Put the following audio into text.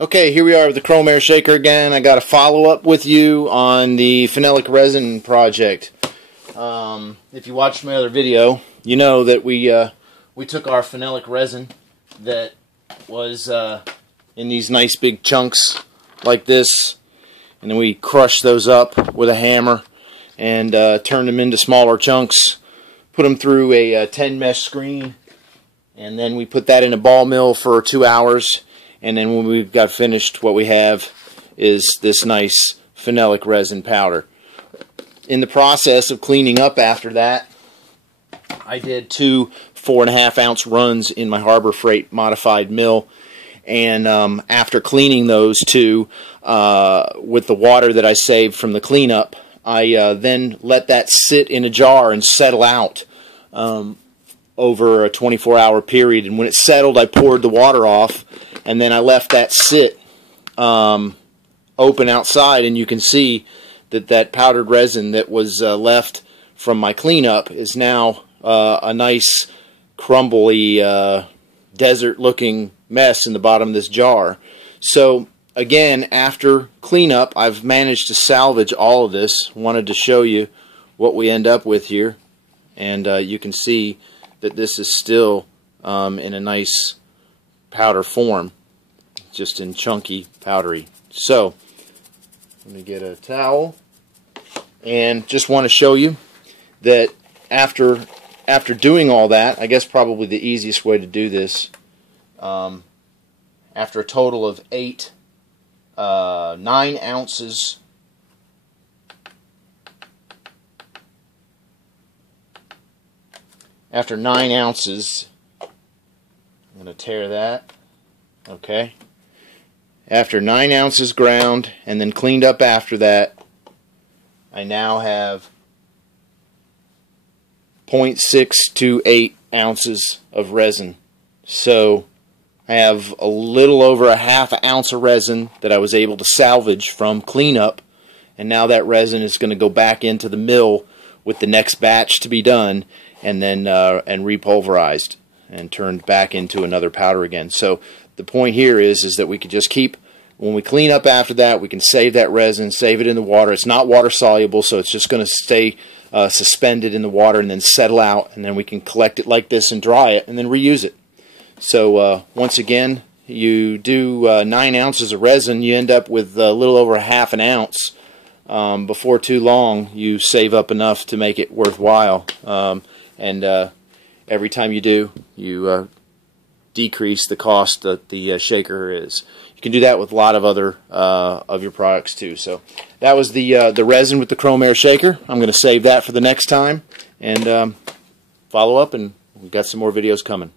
Okay, here we are with the Krom-Air Shaker again. I got a follow-up with you on the Phenolic resin project. If you watched my other video, you know that we took our phenolic resin that was in these nice big chunks like this, and then we crushed those up with a hammer and turned them into smaller chunks, put them through a 10 mesh screen, and then we put that in a ball mill for 2 hours. And then when we've got finished, what we have is this nice phenolic resin powder. In the process of cleaning up after that, I did 2 4.5 ounce runs in my Harbor Freight modified mill. And after cleaning those two with the water that I saved from the cleanup, I then let that sit in a jar and settle out over a 24-hour period. And when it settled, I poured the water off. And then I left that sit open outside, and you can see that that powdered resin that was left from my cleanup is now a nice crumbly desert-looking mess in the bottom of this jar. So again, after cleanup, I've managed to salvage all of this. Wanted to show you what we end up with here, and you can see that this is still in a nice powder form, just in chunky powdery. So let me get a towel, and just want to show you that after doing all that, I guess probably the easiest way to do this, after a total of 9 ounces after 9 ounces, I'm going to tear that. Okay. After 9 ounces ground and then cleaned up after that, I now have 0.628 ounces of resin. So I have a little over a ½ ounce of resin that I was able to salvage from cleanup, and now that resin is going to go back into the mill with the next batch to be done, and then and repulverized and turned back into another powder again. So the point here is that we can just keep, when we clean up after that, we can save that resin, save it in the water. It's not water soluble, so it's just going to stay suspended in the water and then settle out, and then we can collect it like this and dry it and then reuse it. So once again, you do 9 ounces of resin, you end up with a little over ½ an ounce. Before too long, you save up enough to make it worthwhile. And every time you do, you decrease the cost that the shaker is. You can do that with a lot of other of your products too. So that was the resin with the Krom-Air Shaker. I'm going to save that for the next time and follow up, and we've got some more videos coming.